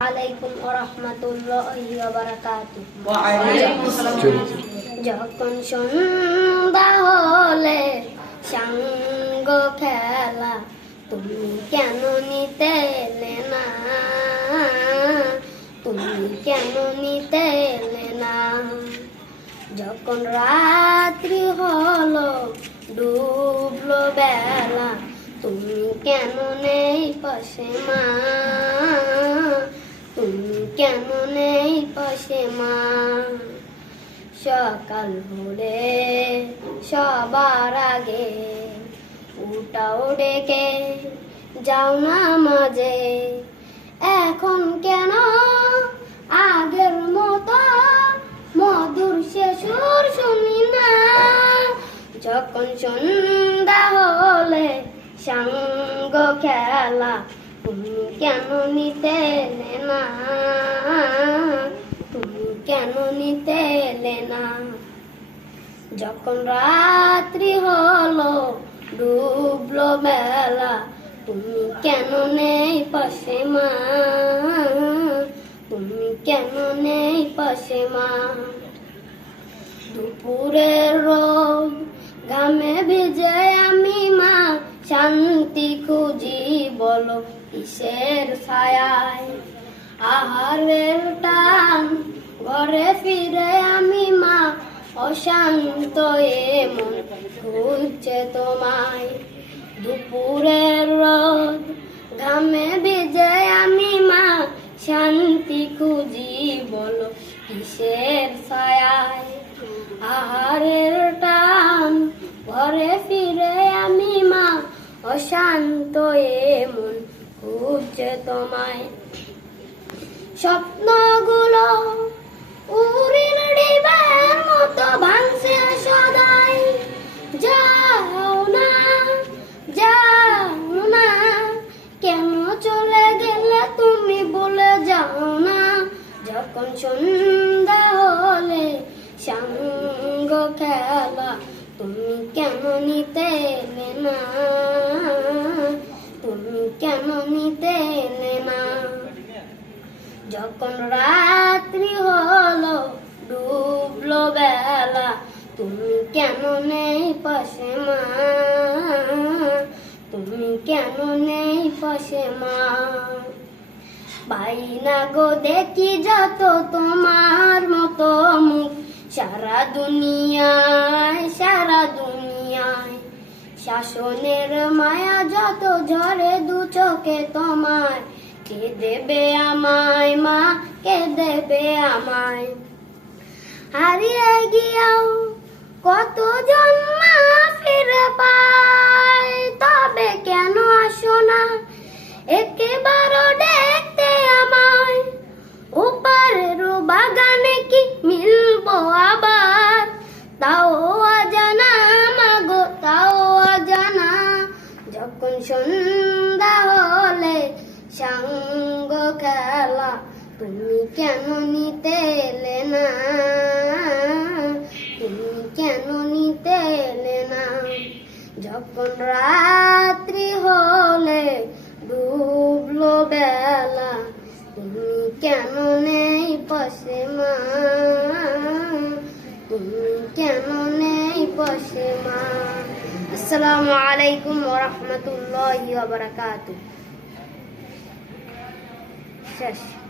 আলাইকুম ওয়া রাহমাতুল্লাহি ওয়া বারাকাতুহু। ওয়া আলাইকুম আসসালাম। যখন সন্ধ্যা হলে সাঙ্গ খেলা, তুমি কেন নিতে এলে না? তুমি কেন নিতে এলে না? যখন রাত্রি হলো ডুবলো বেলা, তুমি কেন নেই পাশে মা? তুমি কেন নেই পাশে মা? সকাল হলে সবার আগে উঠাও ডেকে যাও না মাঝে। এখন কেন আগের মতো মধুর সে সুর শুনি না? যখন সন্ধ্যা হলে সাঙ্গ খেলা, তুমি কেন নিতে এলে না? তুমি কেন নিতে এলে না? যখন রাত্রি হলো ডুবলো বেলা, তুমি কেন নেই পাশে মা? তুমি কেন নেই পাশে মা? দুপুরের রোদ ঘামে ভিজে আমি মা শান্তি খুঁজি, বলো কিসের ছায়ায়? আহারের টান ঘরে ফিরে আমি মা অশান্ত মন খুঁজছে তোমায়। দুপুরের রোদ ঘামে ভিজে আমি মা শান্তি খুঁজি, বলো কিসের ছায়ায়? আহারের টান ঘরে ফিরে আমি মা অশান্ত মন খুঁজছে তোমায়। স্বপ্নগুলো উড়িন ডিবার মতো ভাঙছে সদাই, যাও না যাও না, কেন চলে গেলে তুমি বলে যাও না? যখন সন্ধ্যা হলে সাঙ্গ খেলা, তুমি কেন নিতে এলে না? তুমি কেন নিতে এলে না? যখন রাত্রি হলো ডুবলো বেলা, তুমি কেন নেই পাশে মা? তুমি কেন নেই পাশে মা? পাই না গো দেখি যত তোমার মতো মুখ সারা দুনিয়ায়, সারা দুনিয়ায়। শাসনের মায়া যত ঝরে দু চোখে তোমায়, কে দেবে আমায় মা? কে দেবে আমায়? হারিয়ে গিয়াও কত জন্ম ফিরে পায়, তবে কেন আসো না একেবারে দেখতে আমায়? ওপারের বাগানে কি মিলবো আবার? তাও অজানা মাগো, তাও অজানা। যখন সন্ধ্যা হলে সাঙ্গ খেলা, তুমি কেন নিতে এলে না? তুমি কেন নিতে এলে না? যখন রাত্রি হলে ডুবলো বেলা, তুমি কেন নেই পাশে মা? তুমি কেন নেই পাশে মা? আসসালামু আলাইকুম ওয়া রাহমাতুল্লাহি ওয়া বারাকাতুহু। শেষ।